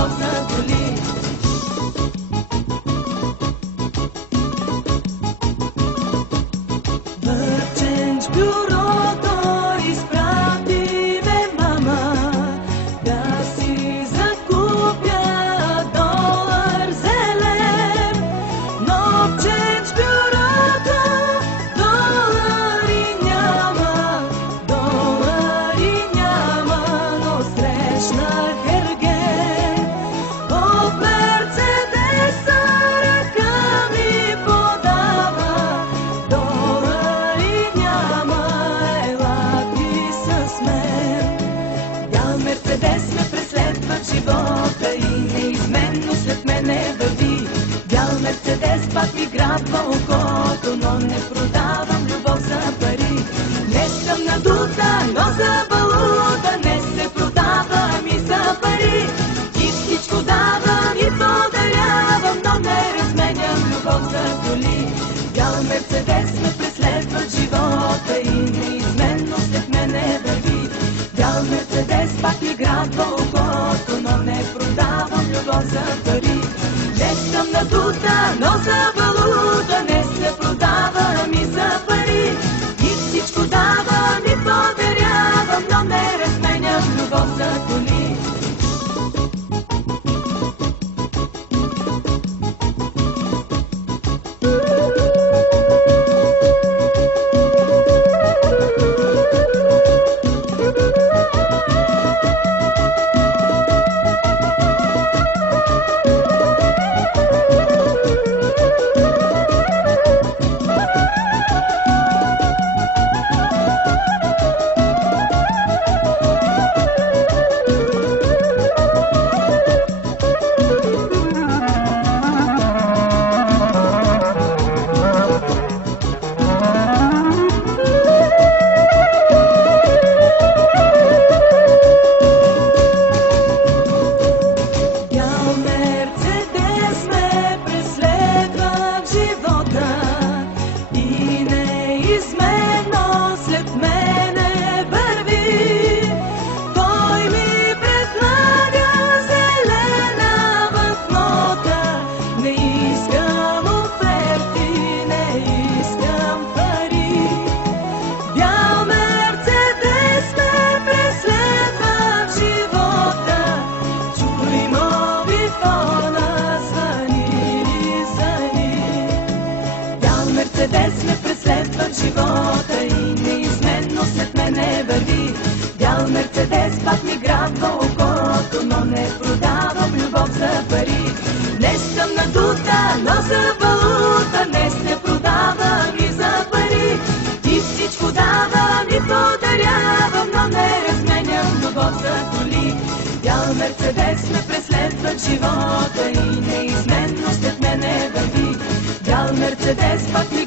любов задоли. Върчен с бюрото изпрати ме мама да си закупя долар зелен. Но вчен с бюрото долари няма, но срещнах ерген. От Мерцедеса ръка ми подава, долари няма, ела ти с мен. Бял Мерцедес ме преследва в живота и неизменно след мене върви. Бял Мерцедес пак ми грабва окото, но не продавам любов за пари. Не съм надута, но за валута не се продава ми за пари. И всичко давам и подарявам, но не разменям любов за коли. Бял Мерцедес ме преследва в живота и неизменно след мене върви. Бял Мерцедес пак ми грабва окото, но не продавам любов за пари. Не съм надута, но за валута не се продава ми за пари. И всичко давам и подарявам, но не разменям любов за коли. Мерцедес ме преследва в живота и неизменно след мене върви. Бял Мерцедес пак ми грабва окото, но не продавам любов за пари. Не съм надута, но за валута не се продавам и за пари. И всичко давам и подарявам, но не разменям любов за коли. Бял Мерцедес ме преследва в живота и неизменно след мене върви. Бял Мерцедес пак ми